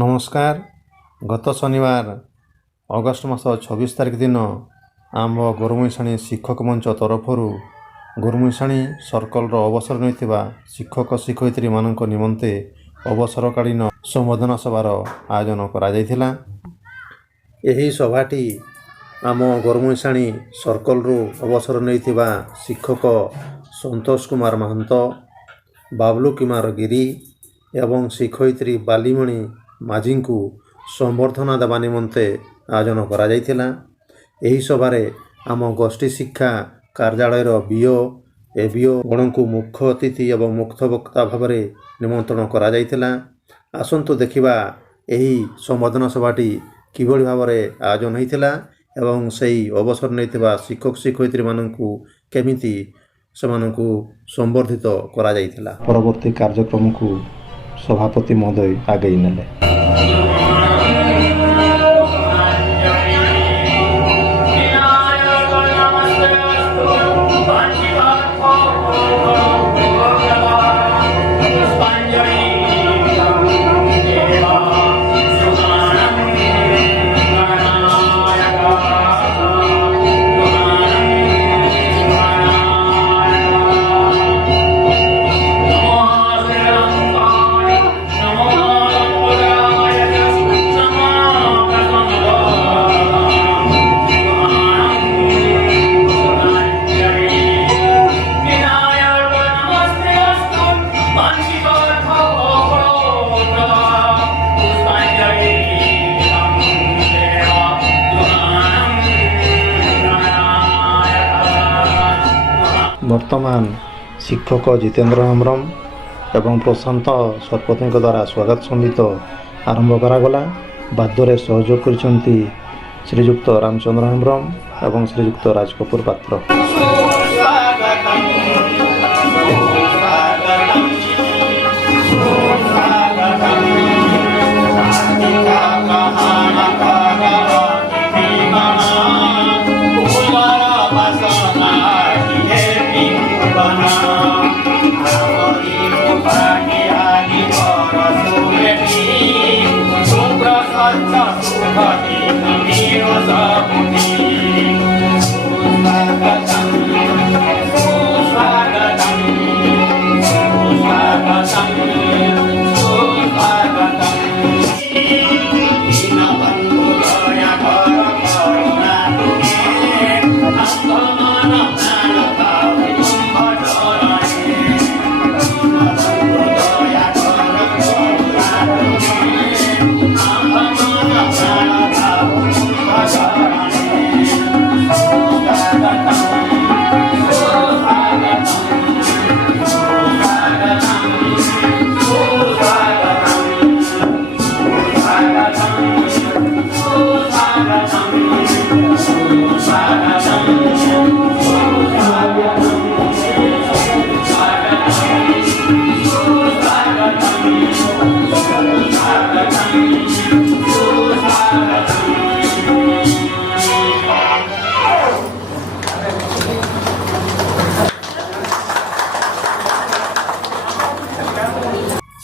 ନମସ୍କାର। ଗତ ଶନିବାର ଅଗଷ୍ଟ ମାସ 26 ତାରିଖ ଦିନ ଆମ ଗୋରୁମୁଇଁସାଣୀ ଶିକ୍ଷକ ମଞ୍ଚ ତରଫରୁ ଗୋରୁମୁଇଁସାଣୀ ସର୍କଲର ଅବସର ନେଇଥିବା ଶିକ୍ଷକ ଶିକ୍ଷୟିତ୍ରୀମାନଙ୍କ ନିମନ୍ତେ ଅବସରକାଳୀନ ସମ୍ବର୍ଦ୍ଧନା ସଭାର ଆୟୋଜନ କରାଯାଇଥିଲା। ଏହି ସଭାଟି ଆମ ଗୋରୁମୁଇଁସାଣୀ ସର୍କଲରୁ ଅବସର ନେଇଥିବା ଶିକ୍ଷକ ସନ୍ତୋଷ କୁମାର ମହାନ୍ତ, ବାବଲୁ କୁମାର ଗିରି ଏବଂ ଶିକ୍ଷୟିତ୍ରୀ ବାଲିମଣି ମାଝୀଙ୍କୁ ସମ୍ବର୍ଦ୍ଧନା ଦେବା ନିମନ୍ତେ ଆୟୋଜନ କରାଯାଇଥିଲା। ଏହି ସଭାରେ ଆମ ଗୋଷ୍ଠୀ ଶିକ୍ଷା କାର୍ଯ୍ୟାଳୟର ବିଓ ଏବିଓ ଗଣଙ୍କୁ ମୁଖ୍ୟ ଅତିଥି ଏବଂ ମୁଖ୍ୟ ବକ୍ତା ଭାବରେ ନିମନ୍ତ୍ରଣ କରାଯାଇଥିଲା। ଆସନ୍ତୁ ଦେଖିବା ଏହି ସମ୍ବର୍ଦ୍ଧନା ସଭାଟି କିଭଳି ଭାବରେ ଆୟୋଜନ ହୋଇଥିଲା ଏବଂ ସେହି ଅବସର ନେଇଥିବା ଶିକ୍ଷକ ଶିକ୍ଷୟିତ୍ରୀମାନଙ୍କୁ କେମିତି ସେମାନଙ୍କୁ ସମ୍ବର୍ଦ୍ଧିତ କରାଯାଇଥିଲା। ପରବର୍ତ୍ତୀ କାର୍ଯ୍ୟକ୍ରମକୁ ସଭାପତି ମହୋଦୟ ଆଗେଇ ନେଲେ। ବର୍ତ୍ତମାନ ଶିକ୍ଷକ ଜିତେନ୍ଦ୍ର ହେମ୍ରମ ଏବଂ ପ୍ରଶାନ୍ତ ଶତପଥୀଙ୍କ ଦ୍ୱାରା ସ୍ୱାଗତ ସଙ୍ଗୀତ ଆରମ୍ଭ କରାଗଲା। ବାଦ୍ୟରେ ସହଯୋଗ କରିଛନ୍ତି ଶ୍ରୀଯୁକ୍ତ ରାମଚନ୍ଦ୍ର ହେମ୍ରମ ଏବଂ ଶ୍ରୀଯୁକ୍ତ ରାଜ କପୁର ପାତ୍ର।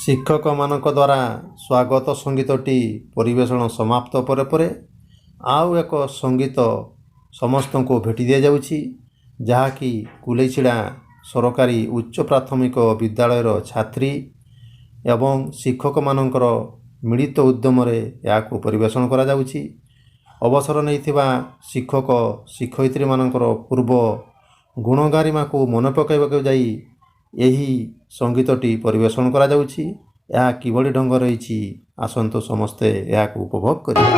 ଶିକ୍ଷକମାନଙ୍କ ଦ୍ୱାରା ସ୍ୱାଗତ ସଙ୍ଗୀତଟି ପରିବେଷଣ ସମାପ୍ତ ପରେ ପରେ ଆଉ ଏକ ସଙ୍ଗୀତ ସମସ୍ତଙ୍କୁ ଭେଟି ଦିଆଯାଉଛି, ଯାହାକି କୁଲେଇଛିଡ଼ା ସରକାରୀ ଉଚ୍ଚ ପ୍ରାଥମିକ ବିଦ୍ୟାଳୟର ଛାତ୍ରୀ ଏବଂ ଶିକ୍ଷକମାନଙ୍କର ମିଳିତ ଉଦ୍ୟମରେ ଏହାକୁ ପରିବେଷଣ କରାଯାଉଛି। ଅବସର ନେଇଥିବା ଶିକ୍ଷକ ଶିକ୍ଷୟିତ୍ରୀମାନଙ୍କର ପୂର୍ବ ଗୁଣଗାରିମାକୁ ମନେ ପକାଇବାକୁ ଯାଇ ଏହି ସଙ୍ଗୀତଟି ପରିବେଷଣ କରାଯାଉଛି। ଏହା କିଭଳି ଢଙ୍ଗରେ ରହିଛି ଆସନ୍ତୁ ସମସ୍ତେ ଏହାକୁ ଉପଭୋଗ କରିବା।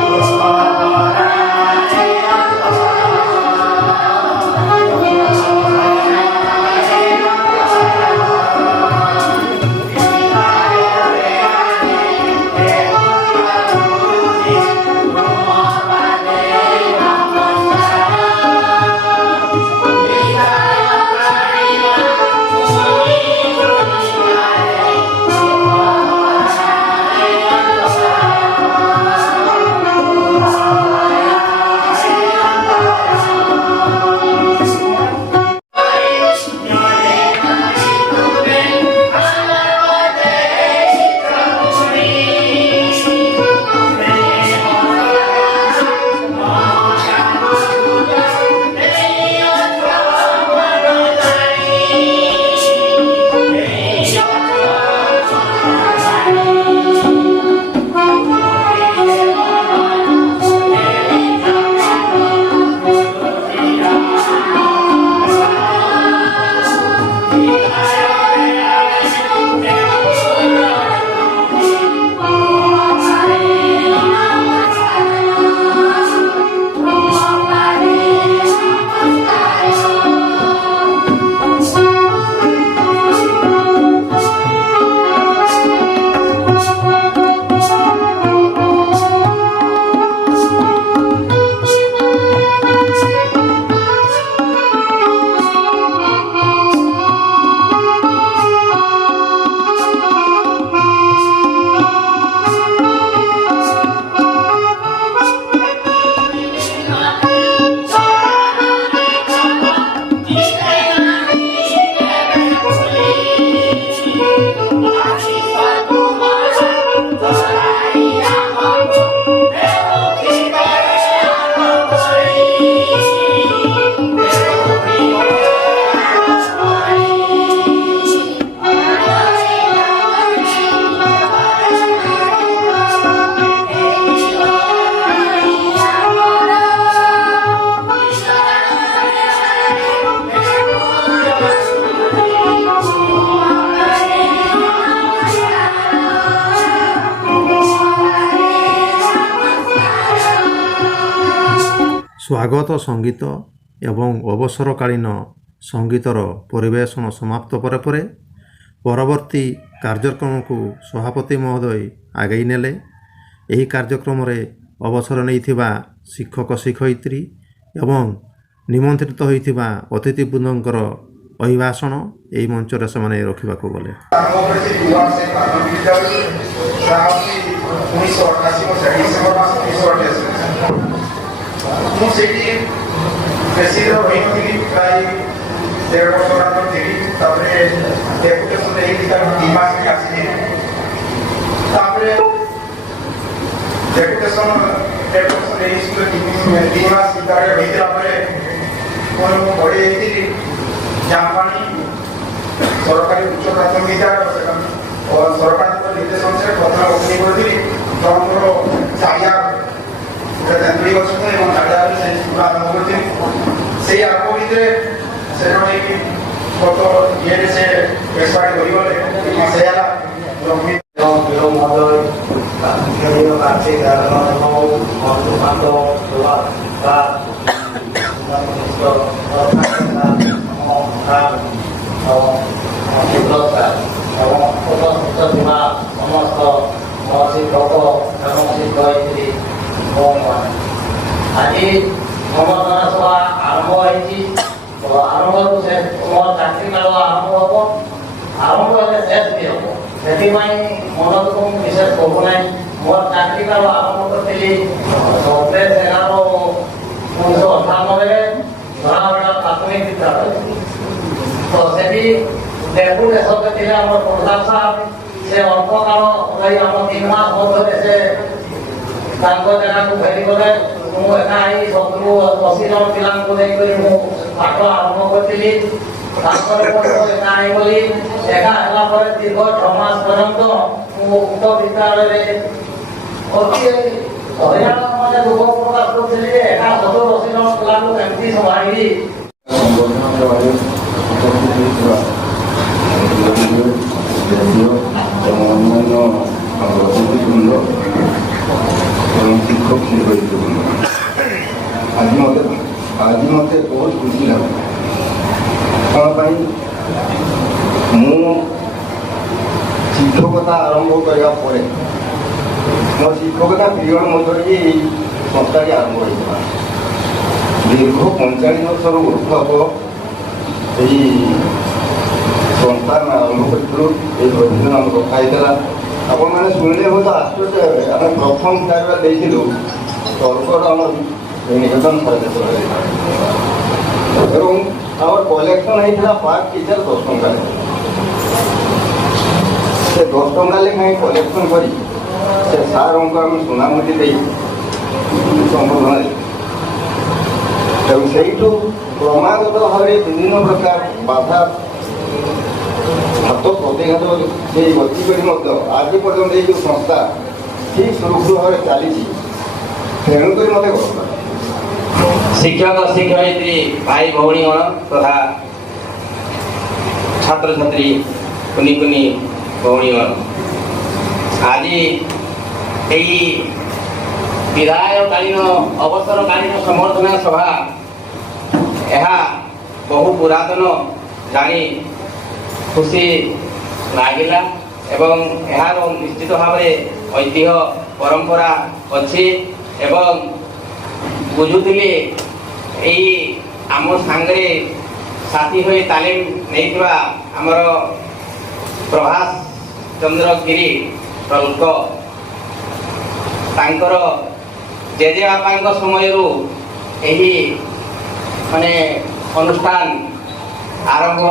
ସ୍ୱାଗତ ସଙ୍ଗୀତ ଏବଂ ଅବସରକାଳୀନ ସଙ୍ଗୀତର ପରିବେଷଣ ସମାପ୍ତ ପରେ ପରେ ପରବର୍ତ୍ତୀ କାର୍ଯ୍ୟକ୍ରମକୁ ସଭାପତି ମହୋଦୟ ଆଗେଇ ନେଲେ। ଏହି କାର୍ଯ୍ୟକ୍ରମରେ ଅବସର ନେଇଥିବା ଶିକ୍ଷକ ଶିକ୍ଷୟିତ୍ରୀ ଏବଂ ନିମନ୍ତ୍ରିତ ହୋଇଥିବା ଅତିଥିବୃନ୍ଦଙ୍କର ଅଭିଭାଷଣ ଏହି ମଞ୍ଚରେ ସେମାନେ ରଖିବାକୁ ଗଲେ। ମୁଁ ସେଇଠି ବେଶୀ ରହିନଥିଲି, ପ୍ରାୟ 1.5 ବର୍ଷ ଥିଲି। ତାପରେ ଡେପୁଟେସନ୍ ହେଇକି ତାକୁ 2 ମାସ ହିଁ ଆସିଲି। ତାପରେ ଡେପୁଟେସନ୍ ହେଇ ସ୍କୁଲରେ 2 ମାସ ଭିତରେ ହେଇଥିଲା ପରେ ପୁଣି ମୁଁ ପଢ଼ି ଯାଇଥିଲି ଜାମପାଣି ସରକାରୀ ଉଚ୍ଚ ପ୍ରାଥମିକ ବିଦ୍ୟାଳୟ। ସରକାରଙ୍କ ନିର୍ଦ୍ଦେଶ ଅନୁସାରେ ପ୍ରଥମେ ଓପନିଂ କରିଥିଲି। ତ ଆମର ଚାଳିଆ ତେନ୍ତୁଳି ଗଛ ଏବଂ ଚାଳିଆରେ ସେ ସ୍କୁଲ ଆରମ୍ଭ କରିଥିଲି। ସେଇ ଆରମ୍ଭ ଭିତରେ ସେମାନେ ଗତ ଇଏରେ ସେ ଏକ୍ସପାର୍ଟ କରିଗଲେ। 2 ମାସ ହେଲା ସମସ୍ତ ଶିକ୍ଷକ ଏବଂ ଶିକ୍ଷୟିତ୍ରୀ ଆଜି ସମର୍ଥନ ସଭା ଆରମ୍ଭ ହୋଇଛି। ଆରମ୍ଭରୁ ସେ ମୋର ଚାକିରି କାଳ ଆରମ୍ଭ ହେବ, ଆରମ୍ଭ ହେଲେ ଶେଷ ବି ହେବ। ସେଥିପାଇଁ ମନ ଦୁଃଖ ମୁଁ ବିଶେଷ କହୁ ନାହିଁ। ମୋର ଚାକିରି କାଳ ଆରମ୍ଭ କରିଥିଲି 27/11/1998 ଧରାବେଡ଼ା ପ୍ରାଥମିକ ବିଦ୍ୟାଳୟ। ତ ସେଠି ଡେପୁଟେସନ୍ ଥିଲେ ଆମର ପ୍ରଧାନ ସାହେବ। ସେ ଅଳ୍ପ କାଳ ରହି ଆମ 3 ମାସ ମଧ୍ୟରେ ସେ ତାଙ୍କ ଜାଗାକୁ ଫେରିଗଲେ। ମୁଁ ଏକା ଏଇ 70-80 ଜଣ ପିଲାଙ୍କୁ ନେଇକରି ମୁଁ ପାଠ ଆରମ୍ଭ କରିଥିଲି। ତାପରେ ଏକା ହେଇଗଲି। ଏକା ହେଲା ପରେ ଦୀର୍ଘ 6 ମାସ ପର୍ଯ୍ୟନ୍ତ ମୁଁ ଉକ୍ତ ବିଦ୍ୟାଳୟରେ ଅତି ହଇରାଣ ମାନେ ଦୁଃଖ ପ୍ରକାଶ କରୁଥିଲି ଯେ ଏକା 70-80 ଜଣ ପିଲାଙ୍କୁ କେମିତି ସମ୍ଭାଳିବି। ଶିକ୍ଷକ ଶିକ୍ଷୟିତ୍ରୀ ଆଜି ମୋତେ ବହୁତ ଖୁସି ଲାଗୁଛି। କ'ଣ ପାଇଁ? ମୁଁ ଶିକ୍ଷକତା ଆରମ୍ଭ କରିବା ପରେ ମୋ ଶିକ୍ଷକତା ପିରିୟଡ଼ ମଧ୍ୟରେ ଏଇ ସଂସ୍ଥାଟି ଆରମ୍ଭ ହୋଇଥିଲା। ଦୀର୍ଘ 45 ବର୍ଷର ଉର୍ଦ୍ଧ୍ୱ ହେବ ଏହି ସଂସ୍ଥା ଆରମ୍ଭ କରିଥିଲୁ। ଏହି ପ୍ରତିଦିନ ଆମେ କଥା ହେଇଥିଲା। ଆପଣମାନେ ଶୁଣିଲେ ବହୁତ ଆଶ୍ଚର୍ଯ୍ୟ ହେବେ। ଆମେ ପ୍ରଥମ ଖାଇବା ଦେଇଥିଲୁ ତର୍କର ଆମର ନିକେତନ ସହାୟତା ଏବଂ ଆମର କଲେକ୍ସନ୍ ହେଇଥିଲା ପାର୍କ ଟିଚର 10 ଟଙ୍କାରେ। ସେ 10 ଟଙ୍କା ଲେଖାଏଁ କଲେକ୍ସନ୍ କରି ସେ ସାର୍ଙ୍କୁ ଆମେ ସୁନାମୁଦି ଦେଇ ସମ୍ବୋଧନ ଦେଇ ଏବଂ ସେଇଠୁ କ୍ରମାଗତ ଭାବରେ ବିଭିନ୍ନ ପ୍ରକାର ବାଧା ହାତ ପ୍ରତିଘାତ ସେଇ ଗତି କରି ମଧ୍ୟ ଆଜି ପର୍ଯ୍ୟନ୍ତ ଏଇ ଯେଉଁ ସଂସ୍ଥା ଠିକ୍ ସୁରୁଖୁରୁ ଭାବରେ ଚାଲିଛି। ତେଣୁକରି ମୋତେ ଗର୍ବ ଲାଗେ। ଶିକ୍ଷକ ଶିକ୍ଷୟିତ୍ରୀ ଭାଇ ଭଉଣୀଗଣ ତଥା ଛାତ୍ରଛାତ୍ରୀ କୁନି କୁନି ଭଉଣୀଗଣ, ଆଜି ଏହି ବିଦାୟକାଳୀନ ଅବସରକାଳୀନ ସମ୍ବର୍ଦ୍ଧନା ସଭା ଏହା ବହୁ ପୁରାତନ ଜାଣି ଖୁସି ଲାଗିଲା ଏବଂ ଏହାର ନିଶ୍ଚିତ ଭାବରେ ଐତିହ୍ୟ ପରମ୍ପରା ଅଛି। ଏବଂ ବୁଝୁଥିଲି ଏଇ ଆମ ସାଙ୍ଗରେ ସାଥୀ ହୋଇ ତାଲିମ ନେଇଥିବା ଆମର ପ୍ରଭାସ ଚନ୍ଦ୍ର ଗିରି ପ୍ରଲ୍କ ତାଙ୍କର ଜେଜେବାପାଙ୍କ ସମୟରୁ ଏହି ମାନେ ଅନୁଷ୍ଠାନ ଆରମ୍ଭ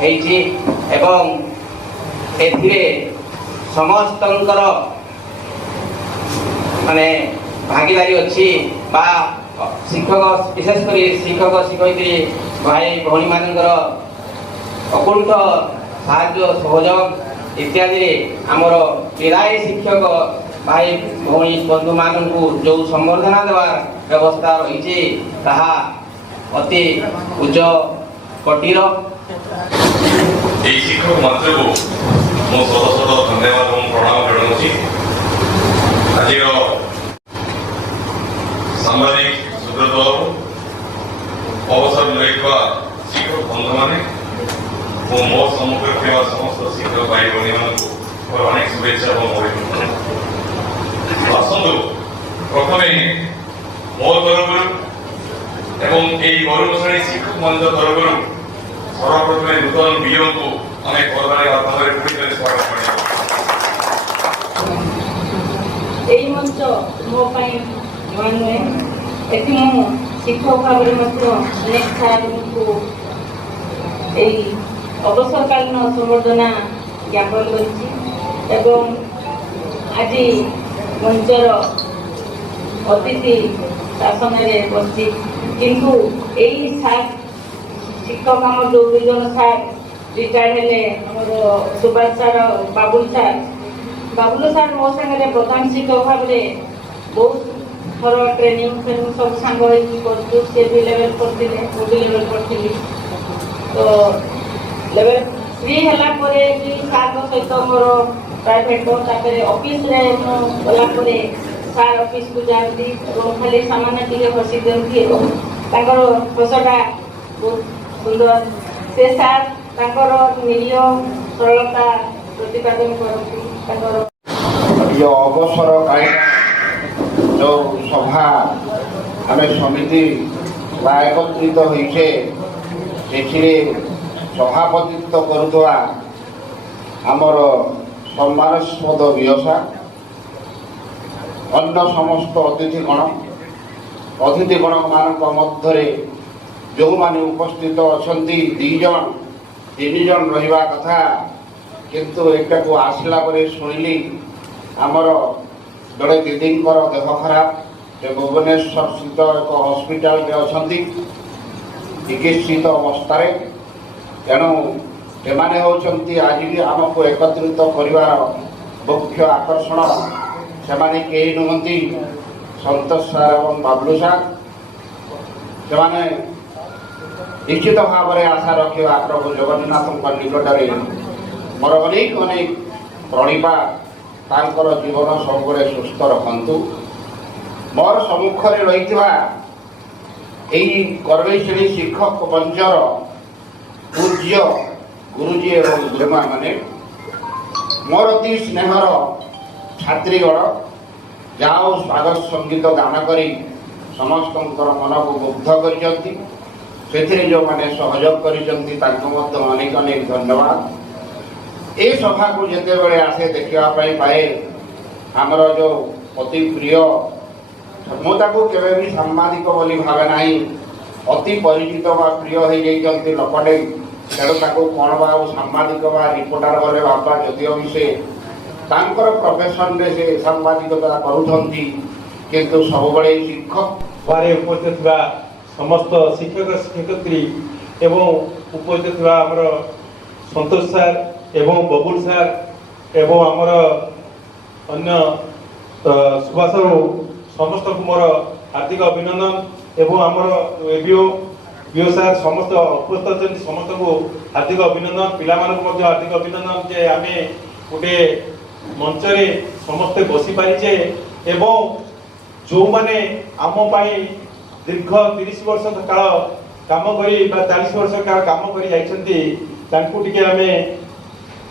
ହେଇଛି ଏବଂ ଏଥିରେ ସମସ୍ତଙ୍କର ମାନେ ଭାଗିଦାରୀ ଅଛି ବା ଶିକ୍ଷକ ବିଶେଷ କରି ଶିକ୍ଷକ ଶିକ୍ଷୟିତ୍ରୀ ଭାଇ ଭଉଣୀମାନଙ୍କର ଅକୁଣ୍ଠ ସାହାଯ୍ୟ ସହଯୋଗ ଇତ୍ୟାଦିରେ ଆମର ବିଦାୟୀ ଶିକ୍ଷକ ଭାଇ ଭଉଣୀ ବନ୍ଧୁମାନଙ୍କୁ ଯେଉଁ ସମ୍ବର୍ଦ୍ଧନା ଦେବାର ବ୍ୟବସ୍ଥା ରହିଛି ତାହା ଅତି ଉଚ୍ଚ କୋଟିର। এই শিক্ষক মন্ত্রীকে ମୁଁ ଶତ ଶତ ଧନ୍ୟବାଦ ଏବଂ ପ୍ରଣାମ ଜଣାଉଛି। ଆଜିର ସାମ୍ବାଦିକ ସୁବ୍ରତ ବାବୁ ସେଥିପାଇଁ ମୋ ତରଫରୁ ଏବଂ ଏହି ଗୌରବଶାଳୀ ଶିକ୍ଷକ ମଞ୍ଚ ତରଫରୁ ସର୍ବପ୍ରଥମେ ନୂତନ ବିଓଙ୍କୁ ଆମେ କରବାଣୀ ମାଧ୍ୟମରେ ପୁଣି ଥରେ ସ୍ୱାଗତ କରିବା। ଏହି ମଞ୍ଚ ମୋ ପାଇଁ ନୂଆ ନୁହେଁ। ଏଠି ମୁଁ ଶିକ୍ଷକ ଭାବରେ ମଧ୍ୟ ଅନେକ ସାର୍ଙ୍କୁ ଏହି ଅବସରକାଳୀନ ସମ୍ବର୍ଦ୍ଧନା ଜ୍ଞାପନ କରିଛି ଏବଂ ଆଜି ମଞ୍ଚର ଅତିଥି ଶାସନରେ ବସିଛି। କିନ୍ତୁ ଏହି ସାର୍ ଶିକ୍ଷକ ଆମର ଯେଉଁ ଦୁଇ ଜଣ ସାର୍ ରିଟାୟାର୍ଡ ହେଲେ, ଆମର ସୁଭାଷ ସାର୍, ବାବୁଲ ସାର୍ ମୋ ସାଙ୍ଗରେ ପ୍ରଧାନ ଶିକ୍ଷକ ଭାବରେ ବହୁତ ଥର ଟ୍ରେନିଂ ସବୁ ସାଙ୍ଗ ହେଇକି କରୁଛୁ। ସେ ବି ଲେଭେଲ୍ କରିଥିଲେ, ମୁଁ ବି ଲେଭେଲ୍ କରିଥିଲି। ତ ଲେଭେଲ୍ 3 ହେଲା ପରେ ବି ସାର୍ଙ୍କ ସହିତ ମୋର ପ୍ରାଇଭେଟ୍ ତାପରେ ଅଫିସରେ ମୁଁ ଗଲା ପରେ ସାର୍ ଅଫିସକୁ ଯାଆନ୍ତି ଏବଂ ଖାଲି ସାମାନ୍ୟ ଟିକେ ହସି ଦିଅନ୍ତି ଏବଂ ତାଙ୍କର ହସଟା ବହୁତ ସୁନ୍ଦର। ସେ ସାର୍ ତାଙ୍କର ନିରୀହ ସରଳତା ପ୍ରତିପାଦନ କରନ୍ତି। ତାଙ୍କର ଅବସରକାଳୀନ ଯେଉଁ ସଭା ଆମେ ସମିତି ବା ଏକତ୍ରିତ ହୋଇଛେ, ସେଥିରେ ସଭାପତିତ୍ୱ କରୁଥିବା ଆମର ସମ୍ମାନସ୍ପଦ ବିୟସା, ଅନ୍ୟ ସମସ୍ତ ଅତିଥିଗଣମାନଙ୍କ ମଧ୍ୟରେ ଯେଉଁମାନେ ଉପସ୍ଥିତ ଅଛନ୍ତି 2 ଜଣ 3 ଜଣ ରହିବା କଥା, କିନ୍ତୁ ଏଟାକୁ ଆସିଲା ପରେ ଶୁଣିଲି ଆମର ଜଣେ ଦିଦିଙ୍କର ଦେହ ଖରାପ, ସେ ଭୁବନେଶ୍ୱର ସ୍ଥିତ ଏକ ହସ୍ପିଟାଲରେ ଅଛନ୍ତି ଚିକିତ୍ସିତ ଅବସ୍ଥାରେ। ତେଣୁ ସେମାନେ ହେଉଛନ୍ତି ଆଜି ଆମକୁ ଏକତ୍ରିତ କରିବାର ମୁଖ୍ୟ ଆକର୍ଷଣ। ସେମାନେ କେହି ନୁହନ୍ତି ସନ୍ତୋଷ ସାର୍ ଏବଂ ବାବୁଲୁ ସାର୍। ସେମାନେ ନିଶ୍ଚିତ ଭାବରେ ଆଶା ରଖିବା ପ୍ରଭୁ ଜଗନ୍ନାଥଙ୍କ ନିକଟରେ ମୋର ଅନେକ ପ୍ରଣିପାତ, ତାଙ୍କର ଜୀବନ ସବୁବେଳେ ସୁସ୍ଥ ରଖନ୍ତୁ। ମୋର ସମ୍ମୁଖରେ ରହିଥିବା ଏହି ଗର୍ବେଶ୍ୱରୀ ଶିକ୍ଷକ ମଞ୍ଚର ପୂଜ୍ୟ ଗୁରୁଜୀ ଏବଂ ଗୁରୁମାମାନେ, ମୋର ଅତି ସ୍ନେହର ଛାତ୍ରୀଗଣ, ଯାହା ହଉ ସ୍ୱାଗତ ସଙ୍ଗୀତ ଗାନ କରି ସମସ୍ତଙ୍କର ମନକୁ ମୁଗ୍ଧ କରିଛନ୍ତି। ସେଥିରେ ଯେଉଁମାନେ ସହଯୋଗ କରିଛନ୍ତି ତାଙ୍କୁ ମଧ୍ୟ ଅନେକ ଧନ୍ୟବାଦ। ଏ ସଭାକୁ ଯେତେବେଳେ ଆସେ ଦେଖିବା ପାଇଁ ପାଏ ଆମର ଯେଉଁ ଅତି ପ୍ରିୟ, ମୁଁ ତାକୁ କେବେ ବି ସାମ୍ବାଦିକ ବୋଲି ଭାବେ ନାହିଁ, ଅତି ପରିଚିତ ବା ପ୍ରିୟ ହୋଇଯାଇଛନ୍ତି ଲୋକଟେ। ତେଣୁ ତାକୁ କ'ଣ ବା ଆଉ ସାମ୍ବାଦିକ ବା ରିପୋର୍ଟର ବୋଲି ଭାବା, ଯଦିଓ ବି ସେ ତାଙ୍କର ପ୍ରଫେସନରେ ସେ ସାମ୍ବାଦିକତା କରୁଛନ୍ତି, କିନ୍ତୁ ସବୁବେଳେ ଶିକ୍ଷକ ଘରେ ଉପସ୍ଥିତ ଥିବା ସମସ୍ତ ଶିକ୍ଷକ ଶିକ୍ଷୟିତ୍ରୀ ଏବଂ ଉପସ୍ଥିତ ଥିବା ଆମର ସନ୍ତୋଷ ସାର୍ ଏବଂ ବବୁଲ ସାର୍ ଏବଂ ଆମର ଅନ୍ୟ ସୁଭାଷ ସମସ୍ତଙ୍କୁ ମୋର ହାର୍ଦ୍ଦିକ ଅଭିନନ୍ଦନ ଏବଂ ଆମର ବିଓ ସାର୍ ସମସ୍ତ ଉପସ୍ଥିତ ଅଛନ୍ତି, ସମସ୍ତଙ୍କୁ ହାର୍ଦ୍ଦିକ ଅଭିନନ୍ଦନ। ପିଲାମାନଙ୍କୁ ମଧ୍ୟ ହାର୍ଦ୍ଦିକ ଅଭିନନ୍ଦନ ଯେ ଆମେ ଗୋଟେ ମଞ୍ଚରେ ସମସ୍ତେ ବସିପାରିଛେ ଏବଂ ଯେଉଁମାନେ ଆମ ପାଇଁ ଦୀର୍ଘ 30 ବର୍ଷ କାଳ କାମ କରି ବା 40 ବର୍ଷ କାଳ କାମ କରି ଯାଇଛନ୍ତି, ତାଙ୍କୁ ଟିକେ ଆମେ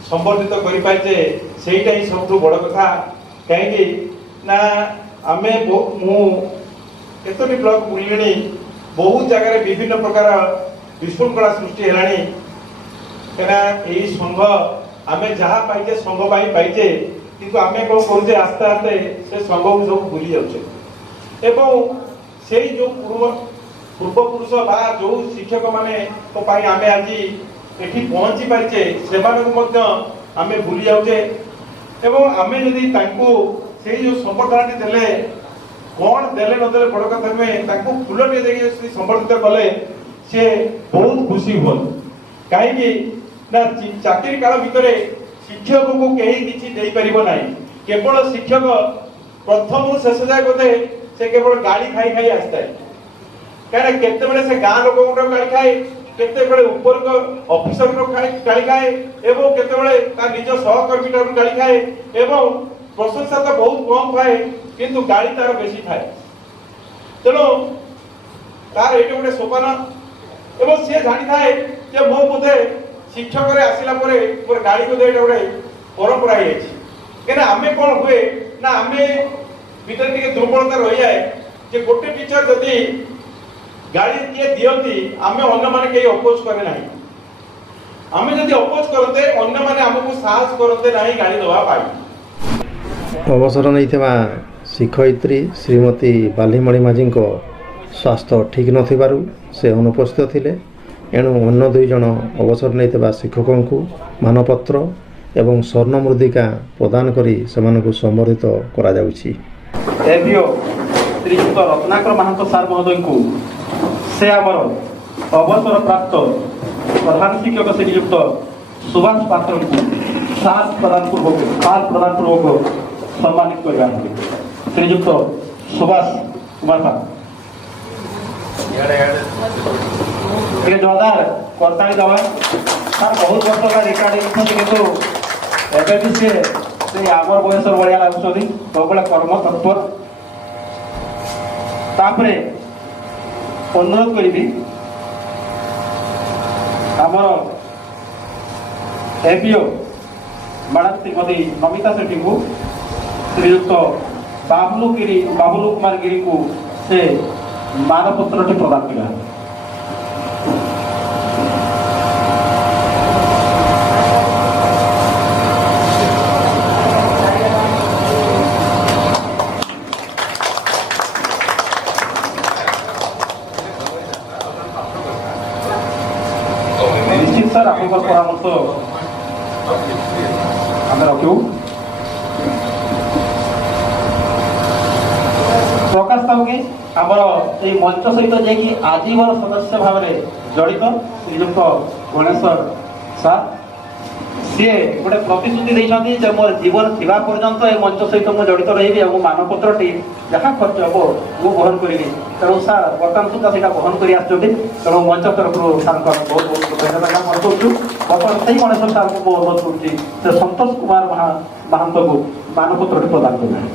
ସମ୍ବର୍ଦ୍ଧିତ କରିପାରିଛେ, ସେଇଟା ହିଁ ସବୁଠୁ ବଡ଼ କଥା। କାହିଁକି ନା ଆମେ ମୁଁ କେତୋଟି ବ୍ଲକ ବୁଲିଲିଣି, ବହୁତ ଜାଗାରେ ବିଭିନ୍ନ ପ୍ରକାର ବିଶୃଙ୍ଖଳା ସୃଷ୍ଟି ହେଲାଣି। କାହିଁକିନା ଏହି ସଂଘ ଆମେ ଯାହା ପାଇଛେ ସଂଘ ପାଇଁ ପାଇଛେ, କିନ୍ତୁ ଆମେ କ'ଣ କରୁଛେ ଆସ୍ତେ ଆସ୍ତେ ସେ ସଂଘକୁ ସବୁ ଭୁଲି ଯାଉଛେ ଏବଂ ସେଇ ଯେଉଁ ପୂର୍ବପୁରୁଷ ବା ଯେଉଁ ଶିକ୍ଷକମାନଙ୍କ ପାଇଁ ଆମେ ଆଜି ଏଠି ପହଞ୍ଚି ପାରିଛେ, ସେମାନଙ୍କୁ ମଧ୍ୟ ଆମେ ଭୁଲି ଯାଉଛେ ଏବଂ ଆମେ ଯଦି ତାଙ୍କୁ ସେଇ ଯେଉଁ ସମ୍ବର୍ଦ୍ଧନାଟି ଦେଲେ, କ'ଣ ଦେଲେ ନଦେଲେ ବଡ଼ କଥା ନୁହେଁ, ତାଙ୍କୁ ଫୁଲଟିଏ ଦେଇକି ସମ୍ବର୍ଦ୍ଧିତ କଲେ ସେ ବହୁତ ଖୁସି ହୁଅନ୍ତି। କାହିଁକି ନା ଚାକିରି କାଳ ଭିତରେ ଶିକ୍ଷକକୁ କେହି କିଛି ଦେଇପାରିବ ନାହିଁ। କେବଳ ଶିକ୍ଷକ ପ୍ରଥମରୁ ଶେଷ ଯାଏ ବୋଧେ ସେ କେବଳ ଗାଳି ଖାଇ ଖାଇ ଆସିଥାଏ। କାହିଁକିନା କେତେବେଳେ ସେ ଗାଁ ଲୋକଙ୍କର ଗାଳି ଖାଏ, କେତେବେଳେ ଉପର ଅଫିସରଙ୍କ ଗାଳି ଖାଏ ଏବଂ କେତେବେଳେ ତା ନିଜ ସହକର୍ମୀଠାରୁ ଗାଳି ଖାଏ ଏବଂ ପ୍ରଶଂସା ତ ବହୁତ କମ୍ ଥାଏ, କିନ୍ତୁ ଗାଳି ତାର ବେଶୀ ଥାଏ। ତେଣୁ ତାର ଏଇଟା ଗୋଟେ ସୋପାନ ଏବଂ ସେ ଜାଣିଥାଏ ଯେ ମୁଁ ବୋଧେ ଶିକ୍ଷକରେ ଆସିଲା ପରେ ମୋର ଗାଳି ବୋଧେ ଏଇଟା ଗୋଟେ ପରମ୍ପରା ହେଇଯାଇଛି। କାହିଁକିନା ଆମେ କ'ଣ ହୁଏ ନା ଆମେ ভিতরে টিকে দুর্বলতা রয়ে যায় যে গোটে টিচর যদি গাড়ি কিଏ দিଅନ୍ତି ଆମେ ଅନ୍ୟମାନେ କେହି ଅପୋଜ କରେ ନାହିଁ ଆମେ ଯଦି ଅପୋଜ କରନ୍ତେ ଅନ୍ୟମାନେ ଆମକୁ ସାହସ କରନ୍ତେ ନାହିଁ ଗାଡ଼ି ଦେବା ପାଇଁ। ଅବସର ନେଇଥିବା ଶିକ୍ଷୟିତ୍ରୀ ଶ୍ରୀମତୀ ବାଲିମଣି ମାଝୀଙ୍କ ସ୍ୱାସ୍ଥ୍ୟ ଠିକ୍ ନଥିବାରୁ ସେ ଅନୁପସ୍ଥିତ ଥିଲେ। ଏଣୁ ଅନ୍ୟ 2 ଜଣ ଅବସର ନେଇଥିବା ଶିକ୍ଷକଙ୍କୁ ମାନପତ୍ର ଏବଂ ସ୍ୱର୍ଣ୍ଣ ମୃତ୍ତିକା ପ୍ରଦାନ କରି ସେମାନଙ୍କୁ ସମ୍ବର୍ଦ୍ଧିତ କରାଯାଉଛି। ଏବିଓ ଶ୍ରୀଯୁକ୍ତ ରତ୍ନାକର ମହାନ୍ତ ସାର୍ ମହୋଦୟଙ୍କୁ ସେ ଆମର ଅବସର ପ୍ରାପ୍ତ ପ୍ରଧାନ ଶିକ୍ଷକ ଶ୍ରୀଯୁକ୍ତ ସୁଭାଷ ପାତ୍ରଙ୍କୁ ସାର୍ ପ୍ରଦାନ ପୂର୍ବକ ସମ୍ମାନିତ କରିବା ଶ୍ରୀଯୁକ୍ତ ସୁଭାଷ କୁମାର ସାର୍ ଟିକେ ଜୋରଦାର କରତାଳି ଦେବା। ସାର୍ ବହୁତ ବର୍ଷ ହେଲା ରିଟାୟାର୍ଡ ହେଇଛନ୍ତି କିନ୍ତୁ ଏବେ ବି ସେ ଆମର ବୟସର ଭଳିଆ ଲାଗୁଛନ୍ତି ସବୁବେଳେ କର୍ମ ତତ୍ପର। ତାପରେ ଅନୁରୋଧ କରିବି ଆମର ଏବିଓ ମ୍ୟାଡ଼ାମ ଶ୍ରୀମତୀ ନମିତା ସେଠୀଙ୍କୁ ଶ୍ରୀଯୁକ୍ତ ବାବୁଲୁ କୁମାର ଗିରିଙ୍କୁ ସେ ମାନପତ୍ରଟି ପ୍ରଦାନ କରିବା। निश्चित सर आप परामर्श आम रखू। प्रकाश साहू के आमर ये मंच सहित जी आजीवन सदस्य भाव में जड़ित श्रीजुक्त गणेश्वर सार सी गोटे प्रतिश्रुति देते मोर जीवन थिबा पर्यंत ए मंच सहित मुझे जड़ित रही और मानपत्रटी जहाँ खर्च हम मु बहन करी तेणु सार बर्तमान सुधा से बहन कर तेणु मंच तरफ सार बहुत बहुत धन्यवाद अर्पण करूँ। बर्तमान से गणेश्वर सार को अनुरोध करुँच संतोष कुमार महांत को मानपत्रटी प्रदान करें।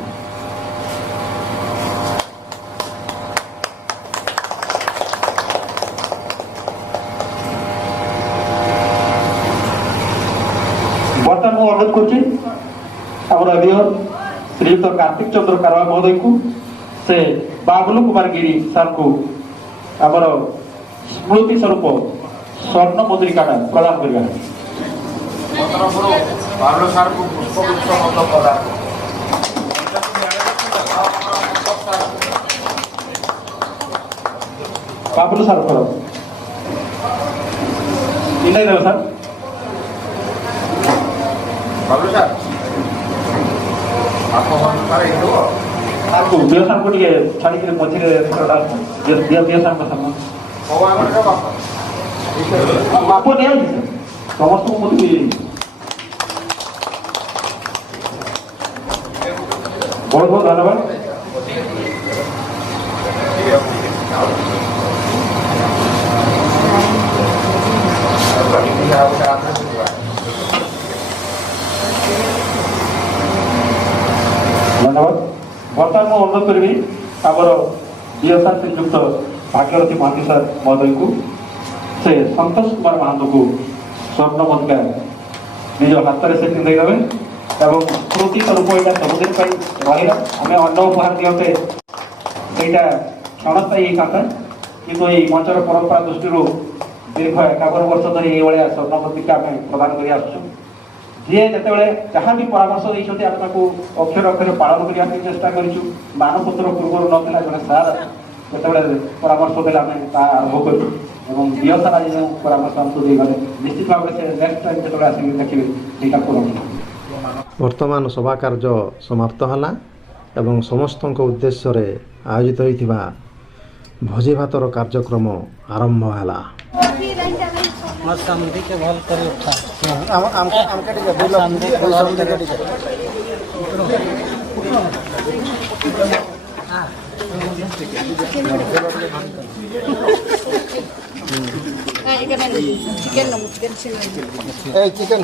बर्तमान मुझे अनुरोध करुँच श्रीयुक्त कार्तिक चंद्र कारवा महोदय को से बाबुलू कुमार गिरी सार को आमर स्मृति स्वरूप स्वर्ण मुद्रिका प्रदान करवा। बाबुलू सार करो इन्हें देव सर बाबुलू सर आपको दियो सार को टिके छाड़ी के मझे दियो सार को सामने माप नहीं आती समस्त को मुझे बहुत बहुत धन्यवाद। धन्यवाद। बर्तमान मुझे अनुरोध करी आमर डीएसआर श्रीजुक्त भाग्यरथी महांती सार महोदय को से संतोष कुमार महांत को स्वर्ण मुद्रिका निज हाथ में से पिंधे देवे और स्मृति स्वरूप यहाँ सबुदिन रहा आम अन्न उपहार दिए सहीटा क्षणस्थायी होता कि मंचर परंपरा दृष्टि दीर्घ 51 वर्ष धरी ये स्वर्ण मुद्रिका आम प्रदान कर जी जिते जहाँ भी परामर्श देते आम अक्षर अक्षर पालन करने चेष्टा करूँ। मानपत्र पूर्व ना जड़े सार जो परामर्श देते आम आरंभ करूँ दियो सार आज जो परामर्श आमको गले निश्चित भाव से नेक्स्ट टाइम जो आसिक देखिए यहाँ करूँ। वर्तमान सभा कार्य समाप्त है एवं समस्त उद्देश्य आयोजित होता भोजी भातर कार्यक्रम आरंभ है। चिकन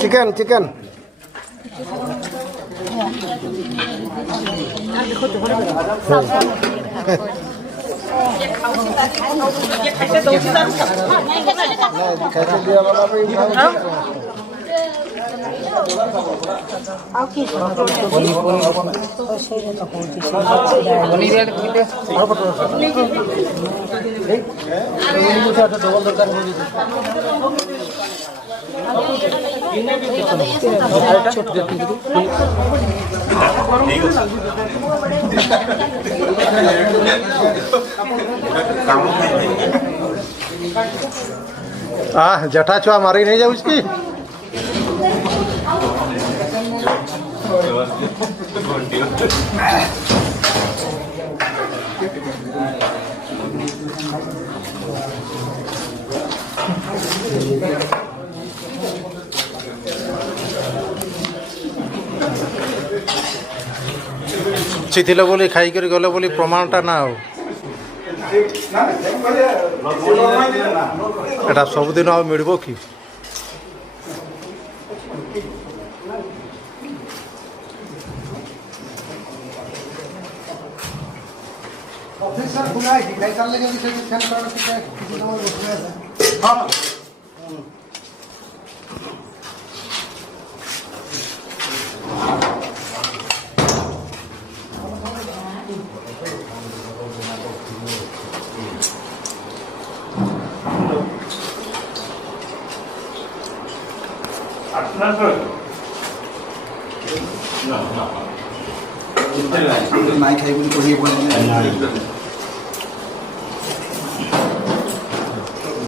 চিকেন চিকেন जटा छुआ मारी नहीं जाऊ इसकी चिथिल बोली खाई कर गले बोली प्रमाणटा ना हो एटा सबुदिन आ मिलबो कि ऑफिसर बुलाए कि कई साल लगे से फैन कर के किसी नंबर बस हां ନାଇଁ ଖାଇବୁନି କହିବେ